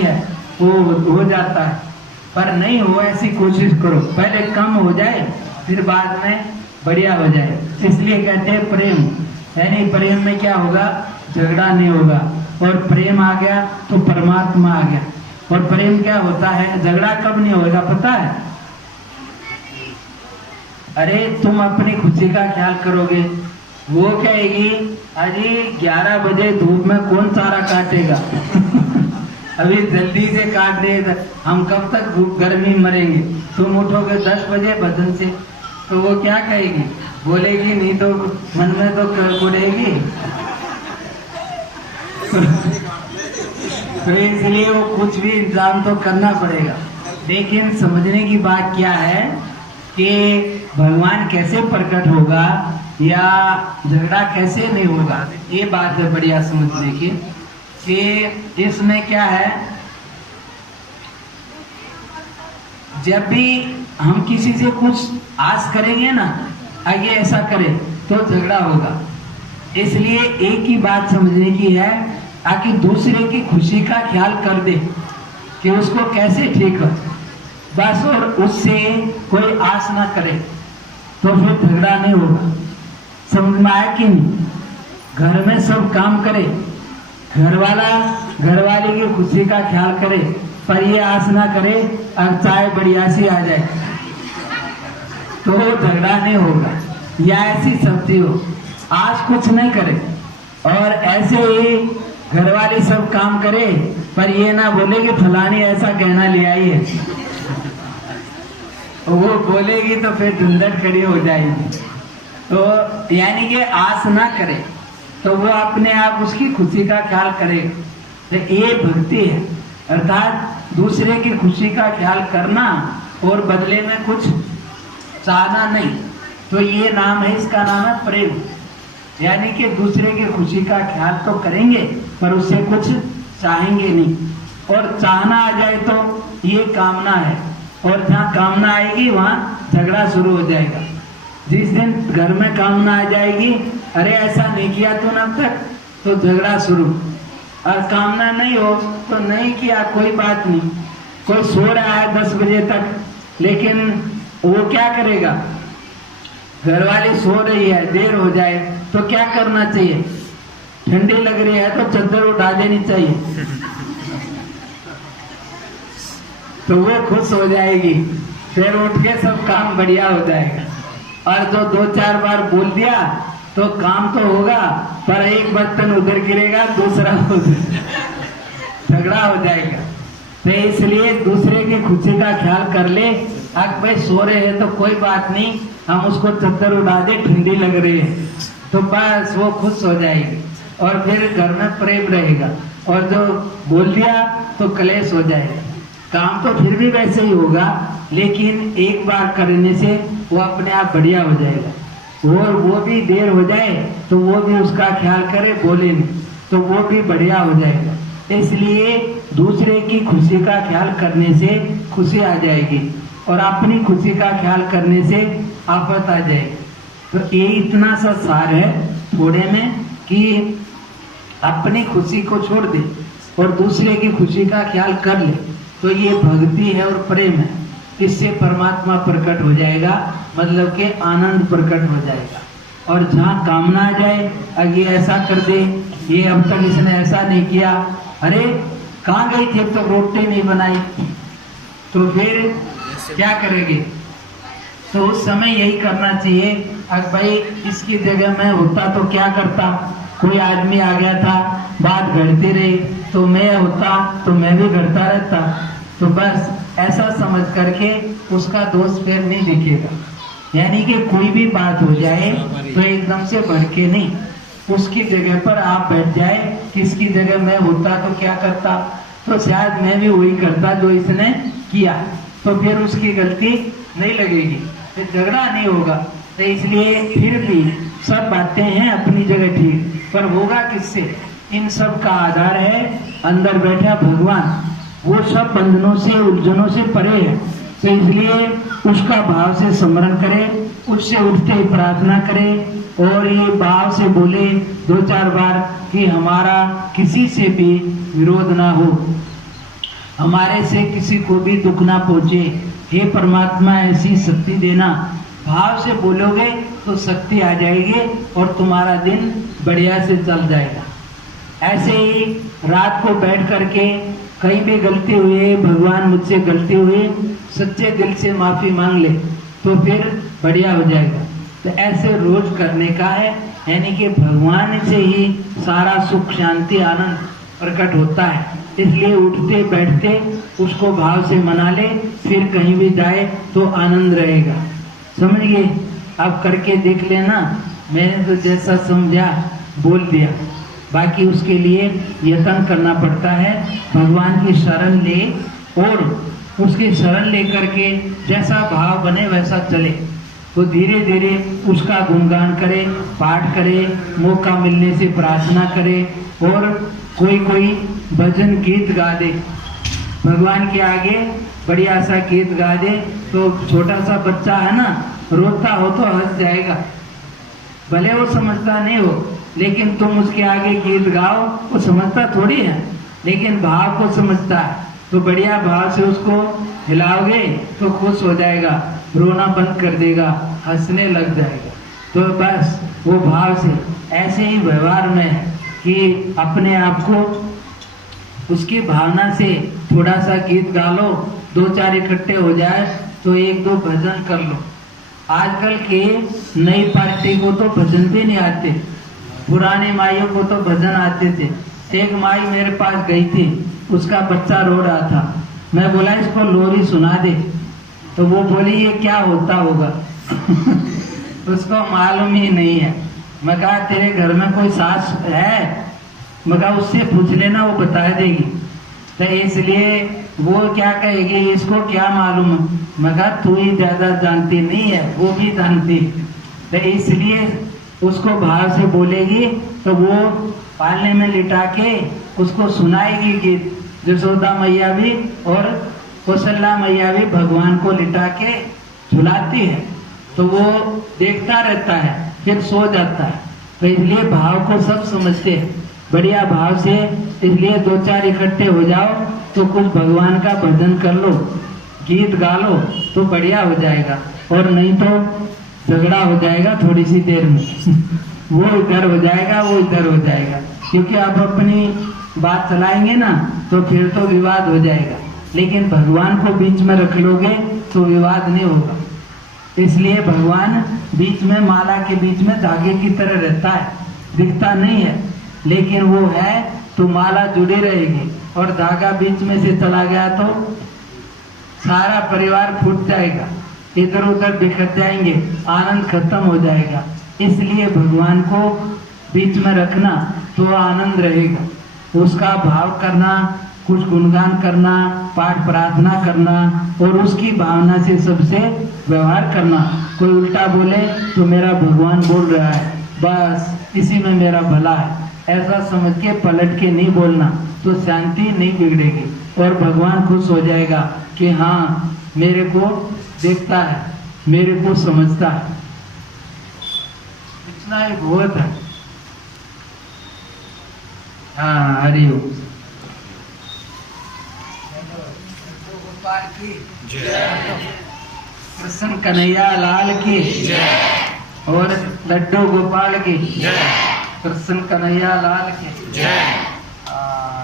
है वो हो जाता है, पर नहीं हो ऐसी कोशिश करो, पहले कम हो जाए फिर बाद में बढ़िया हो जाए। इसलिए कहते हैं प्रेम, यानी प्रेम में क्या होगा, झगड़ा नहीं होगा, और प्रेम आ गया तो परमात्मा आ गया। और प्रेम क्या होता है, झगड़ा कब नहीं होगा पता है, अरे तुम अपनी खुशी का ख्याल करोगे, वो कहेगी अरे 11 बजे धूप में कौन चारा काटेगा अभी जल्दी से काट दे, हम कब तक धूप गर्मी मरेंगे। तुम उठोगे 10 बजे भजन से, तो वो क्या कहेगी, बोलेगी नहीं तो मन में तो कुड़ेगी तो इसलिए वो कुछ भी इंतजाम तो करना पड़ेगा। लेकिन समझने की बात क्या है कि भगवान कैसे प्रकट होगा या झगड़ा कैसे नहीं होगा, ये बात है बढ़िया समझने की। कि इसमें क्या है, जब भी हम किसी से कुछ आस करेंगे ना, आगे ऐसा करें तो झगड़ा होगा। इसलिए एक ही बात समझने की है, ताकि दूसरे की खुशी का ख्याल कर दे कि उसको कैसे ठीक हो बस, और उससे कोई आस ना करे तो फिर झगड़ा नहीं होगा। समझ में आया कि नहीं, घर में सब काम करे, घरवाले की खुशी का ख्याल करे, पर ये आस ना करे और चाय बढ़िया सी आ जाए तो झगड़ा नहीं होगा। या ऐसी सब्जी हो, आज कुछ नहीं करे और ऐसे ही घरवाली सब काम करे, पर ये ना बोले कि फलानी ऐसा गहना ले आई है वो बोलेगी तो फिर झंझट खड़ी हो जाएगी। तो यानी कि आस ना करे तो वो अपने आप उसकी खुशी का ख्याल करे, तो ये भक्ति है। अर्थात दूसरे की खुशी का ख्याल करना और बदले में कुछ चाहना नहीं, तो ये नाम है, इसका नाम है प्रेम। यानी कि दूसरे की खुशी का ख्याल तो करेंगे पर उससे कुछ चाहेंगे नहीं, और चाहना आ जाए तो ये कामना है, और जहाँ कामना आएगी वहाँ झगड़ा शुरू हो जाएगा। जिस दिन घर में कामना आ जाएगी, अरे ऐसा नहीं किया तूने अब तक, तो झगड़ा शुरू। और कामना नहीं हो तो नहीं किया, कोई बात नहीं। कोई सो रहा है 10 बजे तक, लेकिन वो क्या करेगा, घरवाली सो रही है, देर हो जाए तो क्या करना चाहिए, ठंडी लग रही है तो चादर उठा देनी चाहिए तो वो खुश हो जाएगी, फिर उठ के सब काम बढ़िया हो जाएगा। और जो 2-4 बार बोल दिया तो काम तो होगा, पर एक बर्तन उधर गिरेगा, दूसरा झगड़ा हो जाएगा। तो इसलिए दूसरे की खुशी का ख्याल कर ले, अब भाई सो रहे हैं तो कोई बात नहीं, हम उसको चादर उड़ा दे, ठंडी लग रही है, तो बस वो खुश हो जाएगी और फिर घर में प्रेम रहेगा। और जो बोल दिया तो कलेश हो जाएगा। काम तो फिर भी वैसे ही होगा, लेकिन एक बार करने से वो अपने आप बढ़िया हो जाएगा। और वो भी देर हो जाए तो वो भी उसका ख्याल करे, बोले नहीं तो वो भी बढ़िया हो जाएगा। इसलिए दूसरे की खुशी का ख्याल करने से खुशी आ जाएगी, और अपनी खुशी का ख्याल करने से आफत आ जाएगी। तो ये इतना सा सार है थोड़े में, कि अपनी खुशी को छोड़ दे और दूसरे की खुशी का ख्याल कर ले, तो ये भक्ति है और प्रेम है। इससे परमात्मा प्रकट हो जाएगा, मतलब कि आनंद प्रकट हो जाएगा। और जहाँ कामना आ जाए, अगे ऐसा कर दे, ये अब तक इसने ऐसा नहीं किया, अरे कहाँ गई थी, तो रोटी नहीं बनाई, तो फिर क्या करेंगे। तो उस समय यही करना चाहिए, अब भाई इसकी जगह मैं होता तो क्या करता, कोई आदमी आ गया था, बात घटती रही, तो मैं होता तो मैं भी घटता रहता। तो बस ऐसा समझ करके उसका दोष फिर नहीं दिखेगा। यानी कि कोई भी बात हो जाए तो एकदम से भड़के नहीं, उसकी जगह पर आप बैठ जाए, किसकी जगह मैं होता तो क्या करता, तो शायद मैं भी वही करता जो इसने किया, तो फिर उसकी गलती नहीं लगेगी, फिर झगड़ा नहीं होगा। तो इसलिए फिर भी सब बातें हैं अपनी जगह ठीक, पर होगा किससे, इन सब का आधार है अंदर बैठा भगवान। वो सब बंधनों से उलझनों से परे है, तो इसलिए उसका भाव से स्मरण करे, उससे उठते ही प्रार्थना करे, और ये भाव से बोले 2-4 बार कि हमारा किसी से भी विरोध ना हो। हमारे से किसी को भी दुख ना पहुंचे। हे परमात्मा ऐसी शक्ति देना। भाव से बोलोगे तो शक्ति आ जाएगी और तुम्हारा दिन बढ़िया से चल जाएगा। ऐसे ही रात को बैठ करके कहीं भी गलती हुई, भगवान मुझसे गलती हुई, सच्चे दिल से माफी मांग ले तो फिर बढ़िया हो जाएगा। तो ऐसे रोज करने का है, यानी कि भगवान से ही सारा सुख शांति आनंद प्रकट होता है। इसलिए उठते बैठते उसको भाव से मना ले, फिर कहीं भी जाए तो आनंद रहेगा। समझ गए? अब करके देख लेना। मैंने तो जैसा समझा बोल दिया, बाकी उसके लिए यत्न करना पड़ता है। भगवान की शरण ले और उसकी शरण लेकर के जैसा भाव बने वैसा चले, तो धीरे धीरे उसका गुणगान करे, पाठ करे, मौका मिलने से प्रार्थना करे और कोई कोई भजन गीत गा दे, भगवान के आगे बढ़िया सा गीत गा दे। तो छोटा सा बच्चा है ना, रोता हो तो हंस जाएगा, भले वो समझता नहीं हो, लेकिन तुम उसके आगे गीत गाओ, वो समझता थोड़ी है, लेकिन भाव को समझता है। तो बढ़िया भाव से उसको हिलाओगे तो खुश हो जाएगा, रोना बंद कर देगा, हंसने लग जाएगा। तो बस वो भाव से ऐसे ही व्यवहार में है कि अपने आप को उसकी भावना से थोड़ा सा गीत गा लो, दो चार इकट्ठे हो जाए तो एक दो भजन कर लो। आजकल के नई पार्टी को तो भजन भी नहीं आते, पुरानी माइयों को तो भजन आते थे। एक माई मेरे पास गई थी, उसका बच्चा रो रहा था, मैं बोला इसको लोरी सुना दे, तो वो बोली ये क्या होता होगा उसको मालूम ही नहीं है। मैं कहा तेरे घर में कोई सास है? मैं कहा उससे पूछ लेना, वो बता देगी। तो इसलिए वो क्या कहेगी, इसको क्या मालूम है? मैं कहा तू ही ज्यादा जानती नहीं है, वो भी जानती। तो इसलिए उसको भाव से बोलेगी तो वो पालने में लिटा के उसको सुनाएगी गीत। यशोदा मैया भी और कौशल्या मैया भी भगवान को लिटा के झुलाती है, तो वो देखता रहता है, फिर सो जाता है। तो इसलिए भाव को सब समझते हैं, बढ़िया भाव से। इसलिए दो चार इकट्ठे हो जाओ तो कुछ भगवान का भजन कर लो, गीत गा लो तो बढ़िया हो जाएगा, और नहीं तो झगड़ा हो जाएगा थोड़ी सी देर में वो इधर हो जाएगा, वो इधर हो जाएगा, क्योंकि आप अपनी बात चलाएंगे ना तो फिर तो विवाद हो जाएगा। लेकिन भगवान को बीच में रख लोगे तो विवाद नहीं होगा। इसलिए भगवान बीच में, माला के बीच में धागे की तरह रहता है, दिखता नहीं है, लेकिन वो है तो माला जुड़ी रहेगी। और धागा बीच में से चला गया तो सारा परिवार फूट जाएगा, इधर उधर बिखर जाएंगे, आनंद खत्म हो जाएगा। इसलिए भगवान को बीच में रखना तो आनंद रहेगा। उसका भाव करना, कुछ गुणगान करना, पाठ प्रार्थना करना और उसकी भावना से सबसे व्यवहार करना। कोई उल्टा बोले तो मेरा भगवान बोल रहा है, बस इसी में मेरा भला है, ऐसा समझ के पलट के नहीं बोलना, तो शांति नहीं बिगड़ेगी और भगवान खुश हो जाएगा कि हाँ मेरे को देखता है, मेरे को समझता है। इतना ही बहुत है। हाँ, हरिओम। गोपाल की जय, कृष्ण कन्हैया लाल की जय, और लड्डू गोपाल की जय, कृष्ण कन्हैया लाल की जय,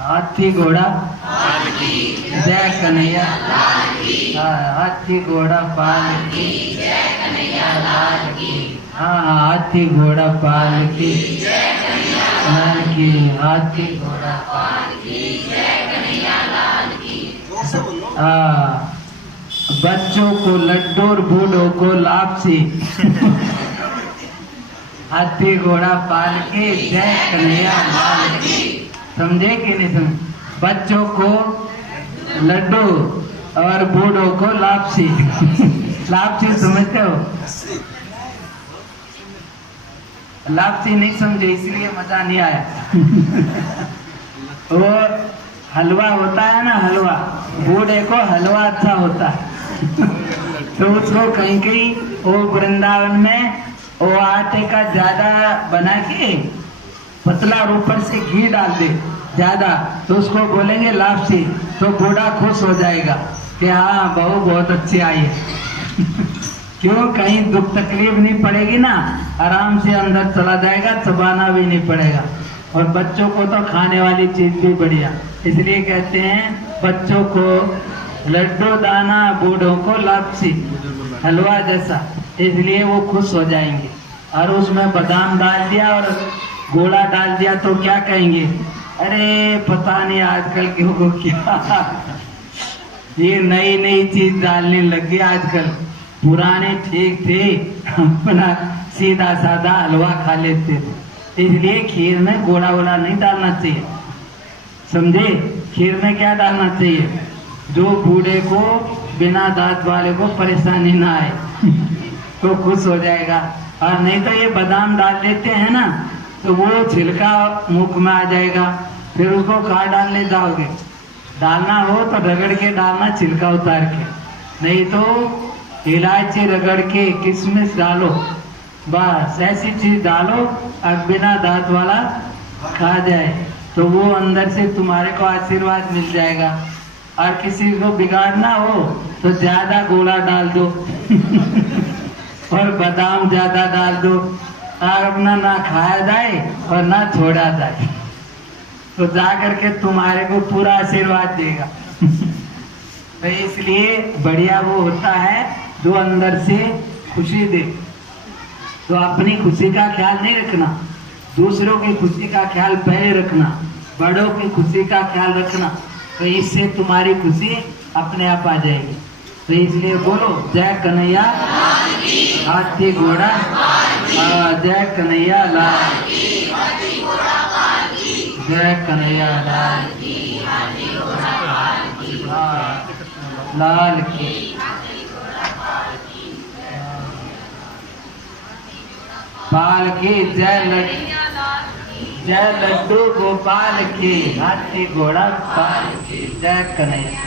हाथी घोड़ा पाल की जय, कन्हैया लाल की, हाथी घोड़ा पाल की जय, कन्हैया लाल की, हाँ हाथी घोड़ा पाल की जय, कन्हैया लाल की, हाथी घोड़ा पाल की जय, कन्हैया लाल की। बच्चों को लड्डू और बूढ़ों को लापसी हाथी घोड़ा पाल के जय, कन्हैया लाल की। समझे कि नहीं समझे? बच्चों को लड्डू और बूढ़ों को लापसी लापसी समझते हो? लापसी नहीं समझे इसलिए मजा नहीं आया वो हलवा होता है ना, हलवा, बूढ़े को हलवा अच्छा होता है तो उसको कहीं कहीं वो वृंदावन में वो आटे का ज्यादा बना के पतला और ऊपर से घी डाल दे ज्यादा, तो उसको बोलेंगे लापसी, तो बूढ़ा खुश हो जाएगा कि हाँ बहू बहुत अच्छी आई है। क्यों, कहीं दुख तकलीफ नहीं पड़ेगी ना, आराम से अंदर चला जाएगा, चबाना भी नहीं पड़ेगा। और बच्चों को तो खाने वाली चीज भी बढ़िया, इसलिए कहते हैं बच्चों को लड्डू दाना, बूढ़ों को लापसी, हलवा जैसा, इसलिए वो खुश हो जाएंगे। और उसमें बादाम डाल दिया और गोला डाल दिया तो क्या कहेंगे, अरे पता नहीं आजकल क्यों को क्या ये नई नई चीज डालने लग गई आजकल, पुराने ठीक थे, अपना सीधा साधा हलवा खा लेते थे। इसलिए खीर में गोला वोला नहीं डालना चाहिए, समझे। खीर में क्या डालना चाहिए, जो बूढ़े को, बिना दांत वाले को परेशानी ना आए तो खुश हो जाएगा। और नहीं तो ये बादाम डाल देते हैं ना, तो वो छिलका मुख में आ जाएगा, फिर उसको कहाँ डालने जाओगे। डालना हो तो रगड़ के डालना, छिलका उतार के, नहीं तो इलायची रगड़ के, किशमिश डालो, बस ऐसी चीज डालो और बिना दांत वाला खा जाए, तो वो अंदर से तुम्हारे को आशीर्वाद मिल जाएगा। और किसी को बिगाड़ना हो तो ज्यादा गोला डाल दो और बादाम ज्यादा डाल दो, और अपना ना खाया जाए और ना छोड़ा जाए, तो जाकर के तुम्हारे को पूरा आशीर्वाद देगा। तो इसलिए बढ़िया वो होता है जो अंदर से खुशी दे। तो अपनी खुशी का ख्याल नहीं रखना, दूसरों की खुशी का ख्याल पहले रखना, बड़ों की खुशी का ख्याल रखना, तो इससे तुम्हारी खुशी अपने आप आ जाएगी। तो इसलिए बोलो जय कन्हैया हाथी घोड़ा, जय कन्हैया लाल, जय कन्हैया लाल लाल की। पाल की जय लड्डू गोपाल की, हाथी घोड़ा पाल की, जय कन्हैया।